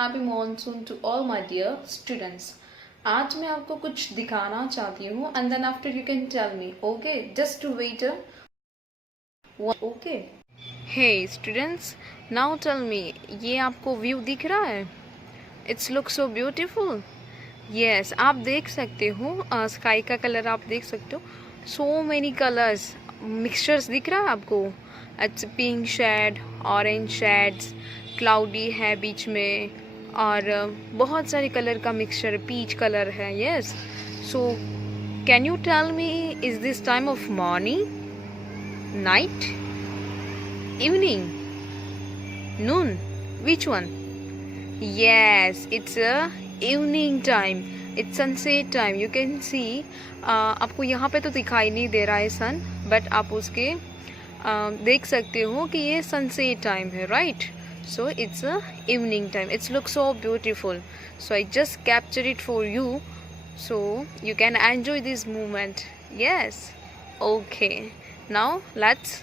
Happy monsoon to all my dear students. आज मैं आपको कुछ दिखाना चाहती हूँ and then after you can tell me, okay? Just to wait okay. Hey students, now tell me, ये आपको व्यू दिख रहा है? It's look so beautiful. Yes, आप देख सकते हो स्काई का कलर आप देख सकते हो। सो मेनी कलर्स मिक्सचर्स दिख रहा है आपको। It's pink shade, orange shades, cloudy है बीच में और बहुत सारे कलर का मिक्सचर, पीच कलर है। Yes, so can you tell me, is this time of morning, night, evening, noon, which one? Yes, it's a evening time. It's sunset time. You can see. आपको यहाँ पे तो दिखाई नहीं दे रहा है सन, बट आप उसके देख सकते हो कि ये सनसेट टाइम है, right? So it's a evening time. It's look so beautiful. So I just capture it for you, so you can enjoy this moment. Yes, okay, now let's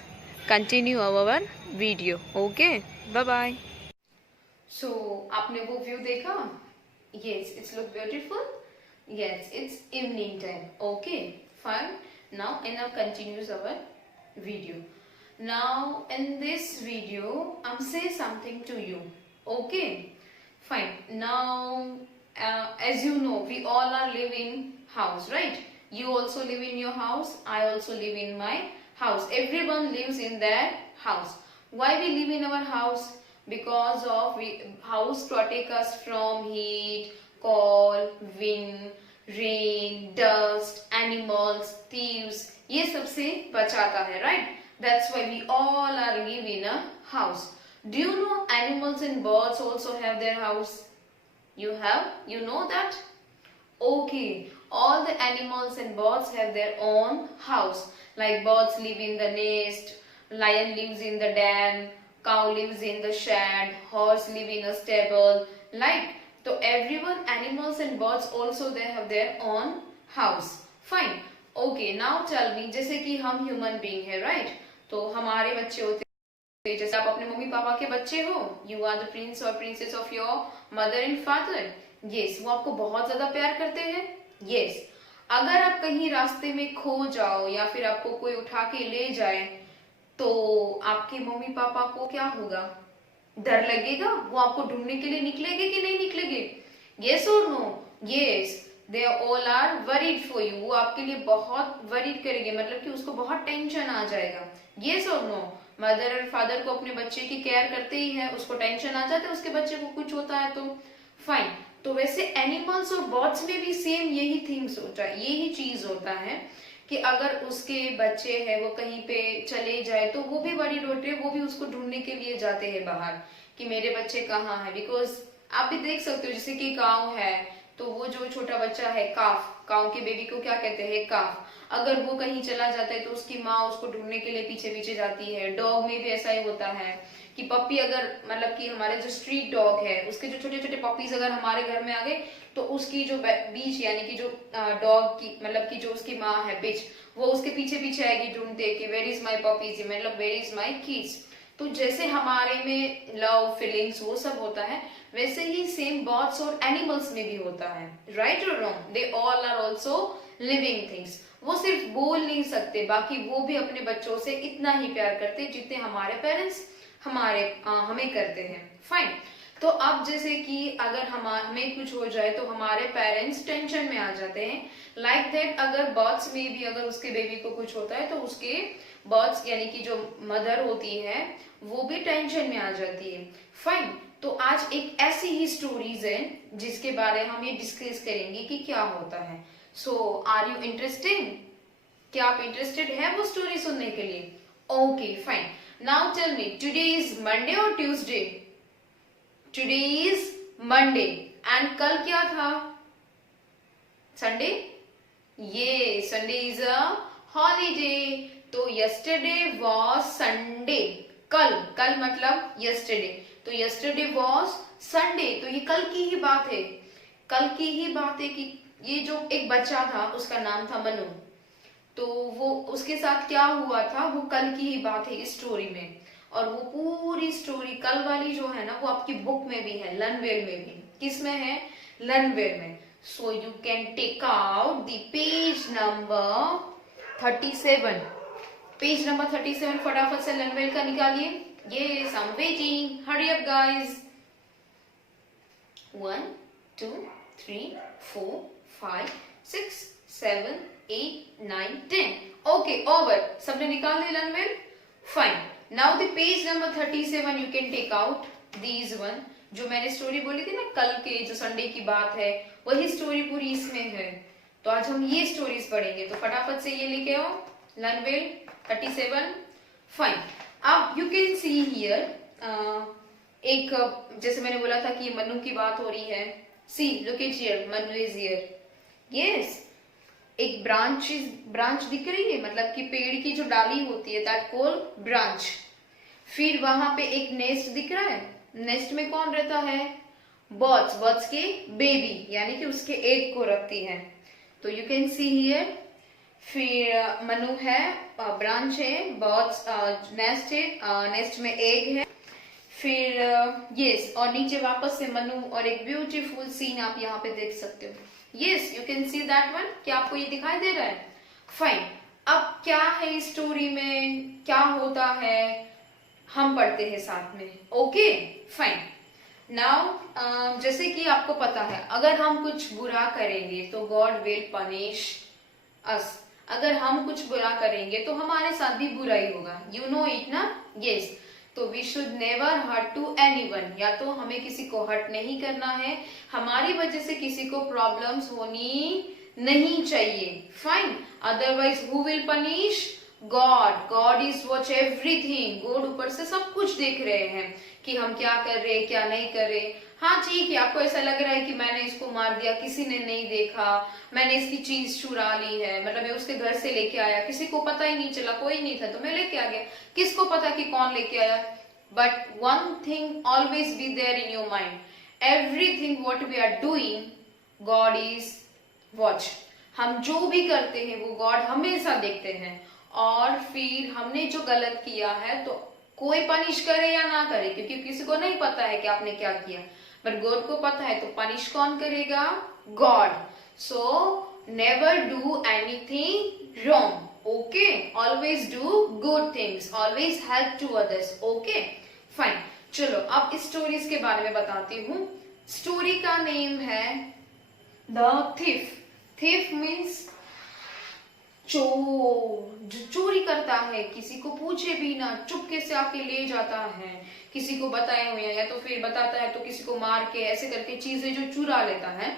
continue our video. Okay, bye bye. So आपने वो view देखा? Yes, it's look beautiful. Yes, it's evening time. Okay, fine. Now and now continues our video. Now in this video I'm say something to you. Okay, fine. Now as you know, we all are live in house, right? You also live in your house, I also live in my house. Everyone lives in their house. Why we live in our house? Because of house protect us from heat, cold, wind, rain, dust, animals, thieves, ये सबसे बचाता है, right? That's why we all are live in a house. Do you know animals and birds also have their house? You know that? Okay, all the animals and birds have their own house. Like birds live in the nest, lion lives in the den, cow lives in the shed, horse live in a stable. Like, so everyone, animals and birds also they have their own house. Fine. Okay, now tell me, जैसे कि हम human being है, right? तो हमारे बच्चे होते हैं, जैसे आप अपने मम्मी पापा के बच्चे हो, you are the prince or princess of your mother and father. Yes, वो आपको बहुत ज्यादा प्यार करते हैं. Yes, अगर आप कहीं रास्ते में खो जाओ या फिर आपको कोई उठा के ले जाए तो आपके मम्मी पापा को क्या होगा? डर लगेगा? वो आपको ढूंढने के लिए निकलेंगे कि नहीं निकलेंगे? Yes or no? Yes, they all are worried for you. वो आपके लिए बहुत worried करेंगे, मतलब कि उसको बहुत टेंशन आ जाएगा. Yes or no? मदर और फादर को अपने बच्चे की केयर करते ही है, उसको टेंशन आ जाता है उसके बच्चे को कुछ होता है तो. फाइन. तो वैसे एनिमल्स और बर्ड्स में भी सेम यही थिंग्स होता है, यही चीज होता है कि अगर उसके बच्चे हैं वो कहीं पे चले जाए तो वो भी वरीड होते हैं, वो भी उसको ढूंढने के लिए जाते हैं बाहर कि मेरे बच्चे कहाँ है. बिकॉज आप भी देख सकते हो, जैसे कि काऊ है तो वो जो छोटा बच्चा है काफ, काऊ के बेबी को क्या कहते हैं? काफ. अगर वो कहीं चला जाता है तो उसकी माँ उसको ढूंढने के लिए पीछे पीछे जाती है. डॉग में भी ऐसा ही होता है कि पप्पी अगर, मतलब कि हमारे जो स्ट्रीट डॉग है उसके जो छोटे छोटे पपीज अगर हमारे घर में आ गए तो उसकी जो बीच यानी कि जो डॉग की, मतलब कि जो उसकी माँ है बिच, वो उसके पीछे पीछे आएगी ढूंढते कि वेयर इज माई पपीज, मतलब वेयर इज माई किड्स. तो जैसे हमारे में लव फीलिंग्स वो सब होता है, वैसे ही सेम बर्ड्स और एनिमल्स में भी होता है. राइट और wrong? They all are also living things. वो सिर्फ बोल नहीं सकते, बाकी वो भी अपने बच्चों से इतना ही प्यार करते जितने हमारे पेरेंट्स हमें करते हैं. फाइन. तो अब जैसे कि अगर हमें कुछ हो जाए तो हमारे पेरेंट्स टेंशन में आ जाते हैं. लाइक दैट अगर बर्ड्स में भी अगर उसके बेबी को कुछ होता है तो उसके बर्ड्स यानी कि जो मदर होती है वो भी टेंशन में आ जाती है. फाइन. तो आज एक ऐसी ही स्टोरीज है जिसके बारे में हम ये डिस्कस करेंगे कि क्या होता है. So are you interested? क्या आप इंटरेस्टेड है वो स्टोरी सुनने के लिए? Okay, fine. Now tell me, today is Monday और Tuesday? Today is Monday and कल क्या था? संडे. ये संडे इज अ हॉलीडे. तो यस्टरडे वॉज संडे. कल मतलब यस्टरडे. तो यस्टरडे वॉज संडे. तो ये कल की ही बात है. कल की ही बात है कि ये जो एक बच्चा था उसका नाम था मनु. तो वो उसके साथ क्या हुआ था वो कल की ही बात है इस स्टोरी में. और वो पूरी स्टोरी कल वाली जो है ना वो आपकी बुक में भी है, लर्नवेल में भी। किस में है? लर्नवेल में। So you can take out the page number 37। Page number 37 फटाफट से लर्नवेल का निकालिए। Yes, I am waiting, hurry up guys. 1 2 3 4 5 6 7 8 9 10। Okay, over. सबने निकाल दिया learn well? Fine. Now the page number 37 you can take out these one. जो मैंने story बोली थी ना कल के, जो संडे की बात है, वही स्टोरी पूरी इसमें है। तो आज हम ये स्टोरीज पढ़ेंगे, तो फटाफट से ये लेके आओ लर्नवेल 37। फाइन। अब यू कैन सी हियर, एक जैसे मैंने बोला था कि मनु की बात हो रही है। See, look at here, Manu is here. Yes, एक ब्रांच दिख रही है, मतलब कि पेड़ की जो डाली होती है, दैट कॉल ब्रांच। फिर वहां पे एक नेस्ट दिख रहा है। नेस्ट में कौन रहता है? बर्ड्स। बर्ड्स के बेबी, यानी कि उसके एग को रखती है। तो यू कैन सी हियर। फिर मनु है, ब्रांच है, बर्ड्स नेस्ट है, नेस्ट में एग है। फिर यस, और नीचे वापस से मनु, और एक ब्यूटीफुल सीन आप यहाँ पे देख सकते हो। Yes, you can see that one. क्या आपको ये दिखाई दे रहा है? फाइन। अब क्या है स्टोरी में, क्या होता है, हम पढ़ते हैं साथ में। Okay, fine. नाउ जैसे कि आपको पता है, अगर हम कुछ बुरा करेंगे तो गॉड विल पनिश अस। अगर हम कुछ बुरा करेंगे तो हमारे साथ भी बुरा ही होगा। यू नो इट ना? यस। तो we should never hurt to anyone. या तो हमें किसी को हर्ट नहीं करना है, हमारी वजह से किसी को प्रॉब्लम्स होनी नहीं चाहिए। Fine. Otherwise who will punish? God. God is watch everything. God ऊपर से सब कुछ देख रहे हैं कि हम क्या कर रहे, क्या नहीं कर रहे। हाँ ठीक है, आपको ऐसा लग रहा है कि मैंने इसको मार दिया, किसी ने नहीं देखा, मैंने इसकी चीज चुरा ली है, मतलब मैं उसके घर से लेके आया, किसी को पता ही नहीं चला, कोई नहीं था तो मैं लेके आ गया, किसको पता कि कौन लेके आया। But one thing always be there in your mind, everything what we are doing God is watch. हम जो भी करते हैं वो गॉड हमेशा देखते हैं। और फिर हमने जो गलत किया है तो कोई पनिश करे या ना करे, क्योंकि किसी को नहीं पता है कि आपने क्या किया, पर गॉड को पता है, तो पनिश कौन करेगा? God. So never do anything wrong. Okay, always do good things, always help to others. Okay, fine. चलो अब स्टोरीज के बारे में बताती हूँ। स्टोरी का नेम है द थिफ। थिफ मीन्स चोर, जो चोरी करता है, किसी को पूछे भी ना चुपके से आके ले जाता है, किसी को बताए हुए या तो फिर बताता है तो किसी को मार के ऐसे करके चीजें जो चुरा लेता है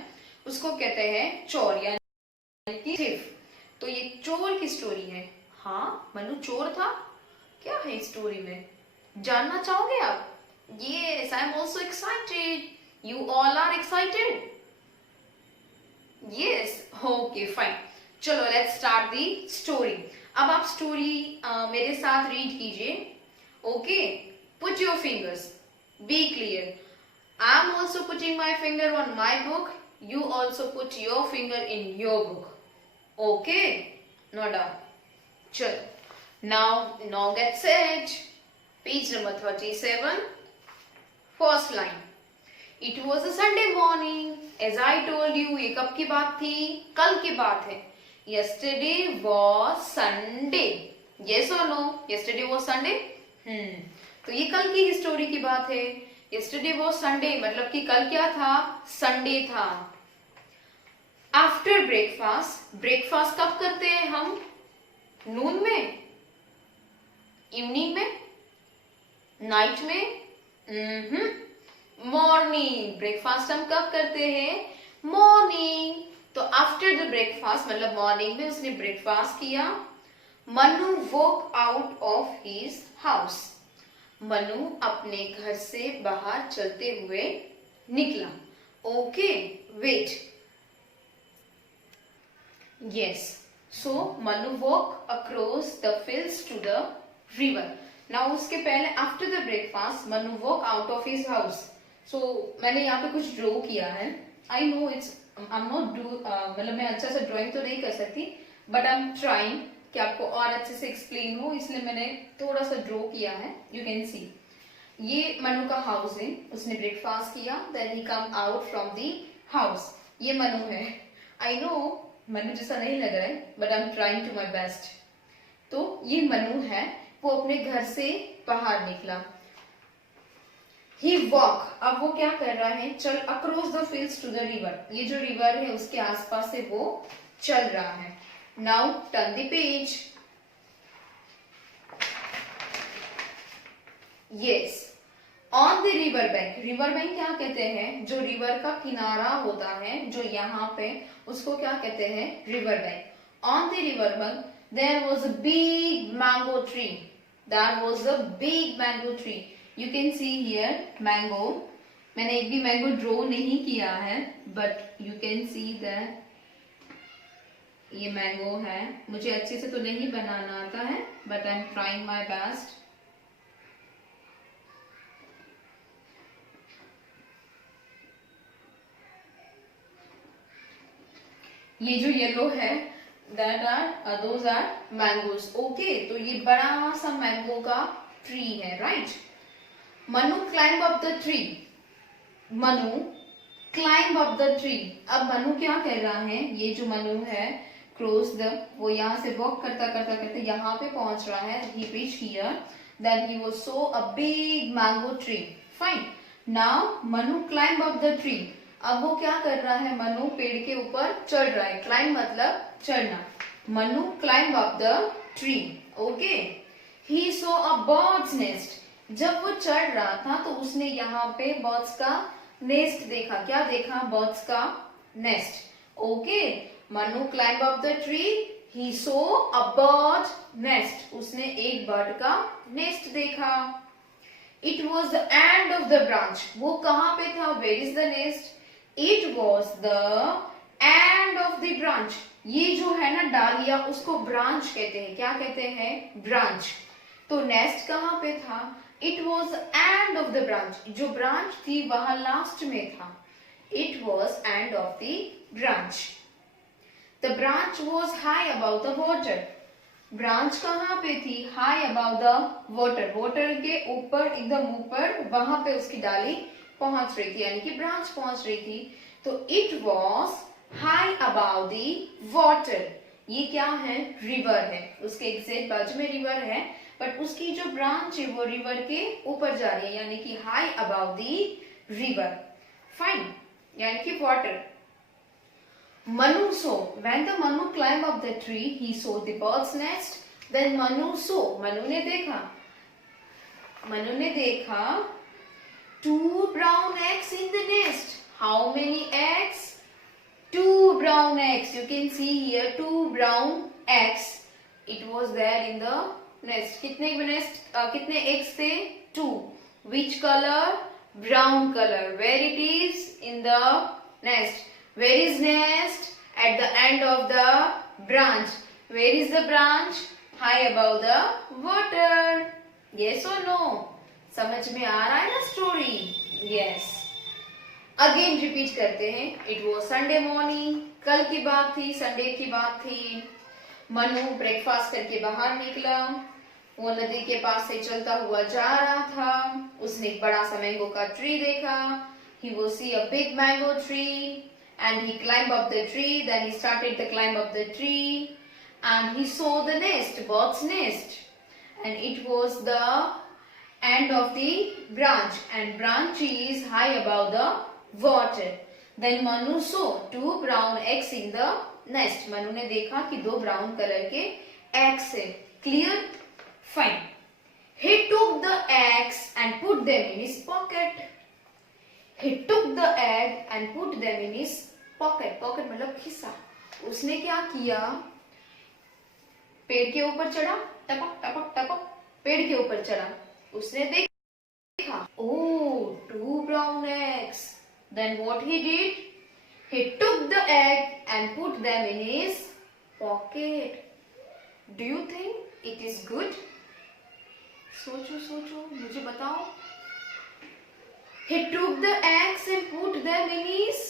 उसको कहते हैं चोर, यानी कि थिफ। तो ये चोर की स्टोरी है। हाँ, मनु चोर था? क्या है इस स्टोरी में, जानना चाहोगे आप? Yes, I am also excited. You all are excited? Yes, okay, fine. चलो लेट्स स्टार्ट दी स्टोरी। अब आप स्टोरी मेरे साथ रीड कीजिए। Okay, put your fingers, be clear. I am also putting my finger on my book, you also put your finger in your book. Okay, no doubt. चलो now get set. Page number 37, first line. It was a Sunday morning, as I told you. ये कब की बात थी? कल की बात है। Yesterday was Sunday. Yes or no? Yesterday was Sunday. तो ये कल की स्टोरी की बात है। Yesterday was Sunday मतलब कि कल क्या था? संडे था। आफ्टर ब्रेकफास्ट, ब्रेकफास्ट कब करते हैं हम? नून में, इवनिंग में, नाइट में? मॉर्निंग। ब्रेकफास्ट हम कब करते हैं? मॉर्निंग। तो आफ्टर द ब्रेकफास्ट मतलब मॉर्निंग में उसने ब्रेकफास्ट किया। Manu walk out of his house. Manu अपने घर से बाहर चलते हुए निकला। Okay, wait. Yes, so Manu walk across the fields to the river. Now उसके पहले after the breakfast Manu walk out of his house. So मैंने यहाँ पे कुछ ड्रॉ किया है। आई नो इट्स मतलब मैं अच्छा सा ड्राइंग तो नहीं कर सकती, बट आई एम ट्राइंग। कि आपको और अच्छे से एक्सप्लेन हो, इसलिए मैंने थोड़ा सा ड्रॉ किया है. यू कैन सी ये मनु का हाउस है. उसने ब्रेकफास्ट किया, then he come out from the house. ये मनु है. आई नो मनु जैसा नहीं लग रहा है, but I am trying to my best. तो ये मनु है, वो अपने घर से बाहर निकला. ही वॉक, अब वो क्या कर रहा है, चल across the fields to the river. ये जो रिवर है उसके आसपास से वो चल रहा है. Now turn the page. Yes, on the river bank. River bank क्या कहते हैं, जो रिवर का किनारा होता है जो यहाँ पे, उसको क्या कहते हैं, river bank. On the river bank there was a big mango tree. That was a big mango tree. You can see here mango. मैंने एक भी मैंगो ड्रॉ नहीं किया है, but you can see that ये मैंगो है. मुझे अच्छे से तो नहीं बनाना आता है, but I'm trying my best. ये जो येलो है those are mangoes. Okay, तो ये बड़ा सा मैंगो का ट्री है, right? Manu climb up the tree. Manu climb up the tree. अब मनु क्या कर रहा है, ये जो मनु है क्रॉस द, वो यहाँ से वॉक करता करता करते यहाँ पे पहुंच रहा है. he reached here, then he was saw a big mango tree. Fine. Now Manu climb up the tree. अब वो क्या कर रहा है, मनु पेड़ के ऊपर चढ़ रहा है. क्लाइंब मतलब चढ़ना. Manu climb up the tree. Okay. He saw a bird's nest. जब वो चढ़ रहा था तो उसने यहाँ पे बर्ड्स का नेस्ट देखा. क्या देखा, बर्ड्स का nest. Okay. Manu climb up the tree, he saw a bird nest. उसने एक बर्ड का नेस्ट देखा. It was the end of the branch. वो कहाँ पे था, where is the nest. It was the end of the branch. ये जो है ना डालिया, उसको ब्रांच कहते हैं. क्या कहते हैं, ब्रांच. तो नेस्ट कहाँ पे था, It was the end of the branch. जो ब्रांच थी वहां लास्ट में था. It was end of the branch. The branch was high above the water. Branch कहाँ पे थी, high about the water. Water के ऊपर, एकदम ऊपर, वहां पे उसकी डाली पहुंच रही थी, यानी कि ब्रांच पहुंच रही थी. तो it was high about the water. ये क्या है, रिवर है. उसके एग्जैक्ट बाजू में रिवर है, बट उसकी जो ब्रांच है वो रिवर के ऊपर जा रही है, यानी कि high about the river. Fine, यानी कि water. Manu saw, when the Manu climbed up the tree, he saw the bird's nest. Then Manu saw, Manu ने देखा 2 brown eggs in the nest. How many eggs? 2 brown eggs. You can see here 2 brown eggs. It was there in the nest. कितने eggs थे? 2. Which color? Brown color. Where it is? In the nest. Where is nest? At the end of the branch. Where is the branch? High above the water. Yes or no? समझ में आ रहा है ना story? Yes. Again repeat करते हैं. It was Sunday morning. कल की बात थी, संडे की बात थी. मनु ब्रेकफास्ट करके बाहर निकला. वो नदी के पास से चलता हुआ जा रहा था. उसने एक बड़ा सा मैंगो का ट्री देखा. He will see a big mango tree. And he climbed up the tree. Then he started to climb up the tree, and he saw the nest, bird's nest, and it was the end of the branch, and branch is high above the water. Then Manu saw 2 brown eggs in the nest. Manu ने देखा कि 2 brown color के eggs है. Clear? Fine. He took the eggs and put them in his pocket. He took the egg and put them in his pocket. Pocket मतलब खिस्सा. उसने क्या किया, पेड़ के ऊपर चढ़ा, टपक टपक टपक पेड़ के ऊपर चढ़ा. उसने देखा, oh, 2 brown eggs. Then what he did? He took the egg and put them in his pocket. Do you think it is good? सोचो सोचो, मुझे बताओ. He took the eggs and put them in his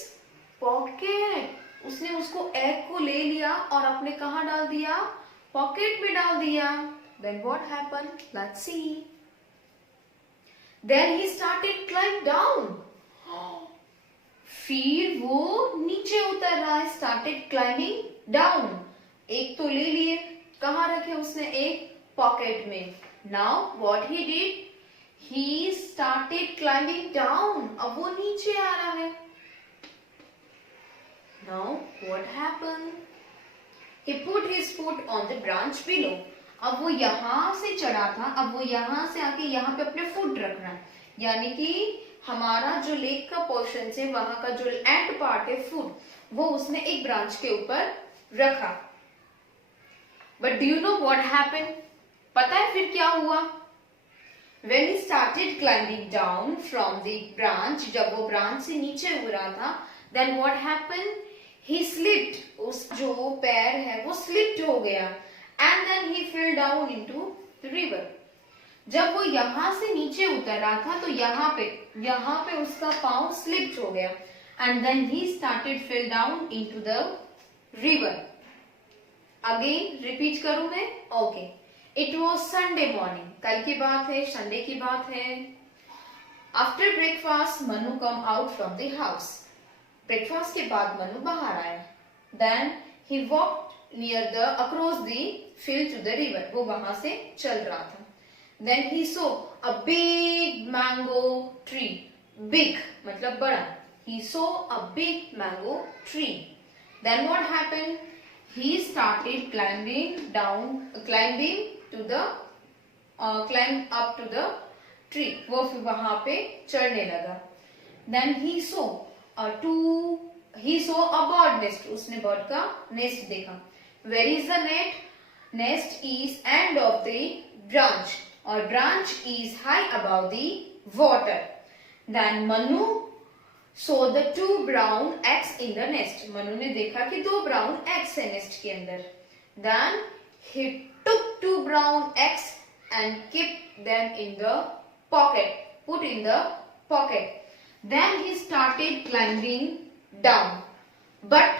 pocket. उसने उसको egg को ले लिया और अपने कहाँ डाल दिया, पॉकेट में डाल दिया. Then what happened? Let's see. Then he started climb down. फिर वो नीचे उतर रहा है. Started climbing down. एक तो ले लिए. कहाँ रखे उसने? एक पॉकेट में. Now what he did? He started climbing down. अब वो नीचे आ रहा है. Now what happened? He put his foot on the branch below. अब वो यहाँ से चढ़ा था. अब वो यहाँ से आके यहाँ पे अपने फुट रख रहा है. यानी कि हमारा जो लेग का पोर्शन है, वहां का जो एंड पार्ट है फुट, वो उसने एक ब्रांच के ऊपर रखा. But do you know what happened? पता है फिर क्या हुआ? When he started climbing down from the branch, जब वो ब्रांच से नीचे हो रहा था, then what happened? He slipped. उस जो पैर है वो slipped हो गया. And then he fell down into the river. जब वो यहाँ से नीचे उतर रहा था तो यहाँ पे उसका पाँव स्लिप्ड हो गया. And then he started fell down into the river. Again repeat करूँ मैं? Okay. It was Sunday morning. कल की बात है, संडे की बात है. After breakfast, Manu come out from the house. Breakfast के बाद मनु बाहर आया. Then he walked across the field to the river. वो वहां से चल रहा था. Then he saw a big mango tree. Big मतलब बड़ा. He saw a big mango tree. Then what happened? He started climbing up to the tree. वो फिर वहां पे चढ़ने लगा. Then he saw a bird nest. उसने बर्ड का नेस्ट देखा. Where is the nest is end of the branch, और branch is high above the water. Then Manu saw the 2 brown eggs in the nest. Manu ने देखा कि 2 brown eggs है nest के अंदर. Then he took 2 brown eggs and kept them in the pocket. Then he started climbing down. But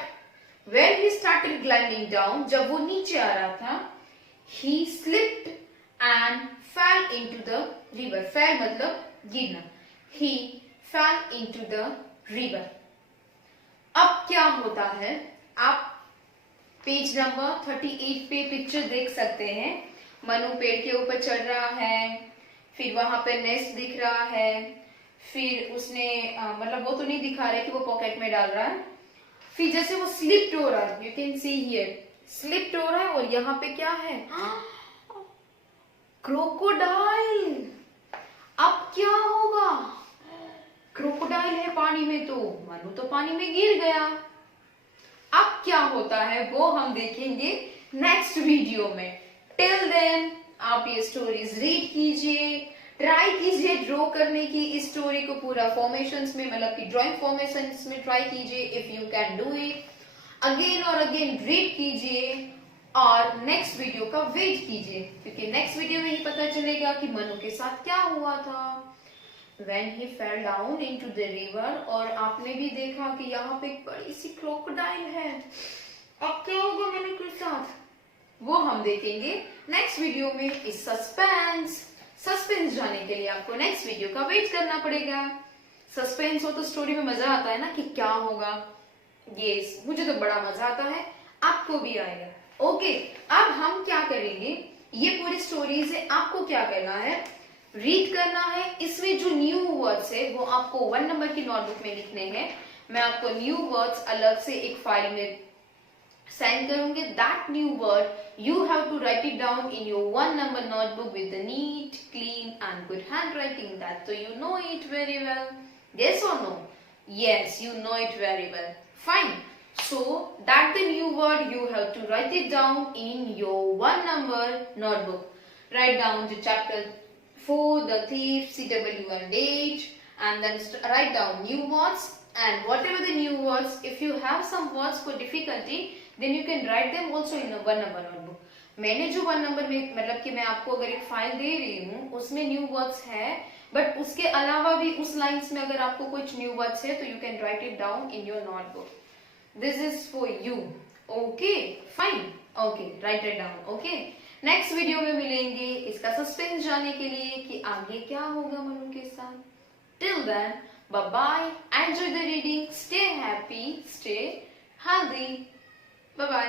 when he started climbing down, जब वो नीचे आ रहा था, he slipped and fell into the river. Fell मतलब गिरना. He fell into the river. अब क्या होता है? आप पेज नंबर 38 पे पिक्चर देख सकते हैं. मनु पेड़ के ऊपर चढ़ रहा है. फिर वहां पे नेस्ट दिख रहा है. फिर उसने मतलब वो तो नहीं दिखा रहा है कि वो पॉकेट में डाल रहा है. फिर जैसे वो स्लिप्ड हो रहा है, you can see here, slipped हो रहा है. और यहाँ पे क्या है? क्रोकोडाइल. अब क्या होगा? क्रोकोडाइल है पानी में, तो मनु तो पानी में गिर गया. अब क्या होता है वो हम देखेंगे नेक्स्ट वीडियो में. टिल देन आप ये स्टोरीज रीड कीजिए, ट्राई कीजिए ड्रॉ करने की. इस स्टोरी को पूरा फॉर्मेशंस में मतलब कि ड्राइंग फॉर्मेशंस में ट्राई कीजिए. If you can do it, again और अगेन रीड कीजिए और नेक्स्ट वीडियो का वेट कीजिए, क्योंकि नेक्स्ट वीडियो में ही पता चलेगा कि मनु के साथ क्या हुआ था. When he fell down into the river. और आपने भी देखा कि यहाँ पे एक बड़ी सी क्रोकोडाइल है. अब क्या होगा मनु के साथ वो हम देखेंगे नेक्स्ट वीडियो में. इस सस्पेंस जाने के लिए आपको नेक्स्ट वीडियो का वेट करना पड़ेगा. सस्पेंस हो तो स्टोरी में मजा आता है ना कि क्या होगा. यस, मुझे तो बड़ा मजा आता है, आपको भी आएगा. ओके, अब हम क्या करेंगे, ये पूरी स्टोरीज है. आपको क्या करना है? रीड करना है. इसमें जो न्यू वर्ड्स है वो आपको 1 नंबर की नोटबुक में लिखने हैं. मैं आपको न्यू वर्ड्स अलग से एक फाइल में सेंड करूंगी. That new word you have to write it down in your 1 number notebook with the neat, clean and good handwriting. That so you know it very well. Yes or no? Yes, you know it very well. Fine. So that the new word you have to write it down in your 1 number notebook. Write down the chapter 4, the thief, CW and age, and then write down new words. And whatever the new words, if you have some words for difficulty, then you can write them also in a 1 number notebook. मैंने जो 1 number में मतलब कि मैं आपको अगर एक file दे रही हूँ उसमें न्यू वर्ड्स है, बट उसके अलावा भी उस लाइंस में अगर आपको कुछ न्यू वर्ड्स है तो you can write it down in your notebook. This is for you. Okay, fine. Okay, right it down. Okay, next video में मिलेंगे इसका सस्पेंस जानने के लिए कि आगे क्या होगा मनु के साथ। Till then, bye bye, enjoy the reading, stay happy, stay healthy, bye bye.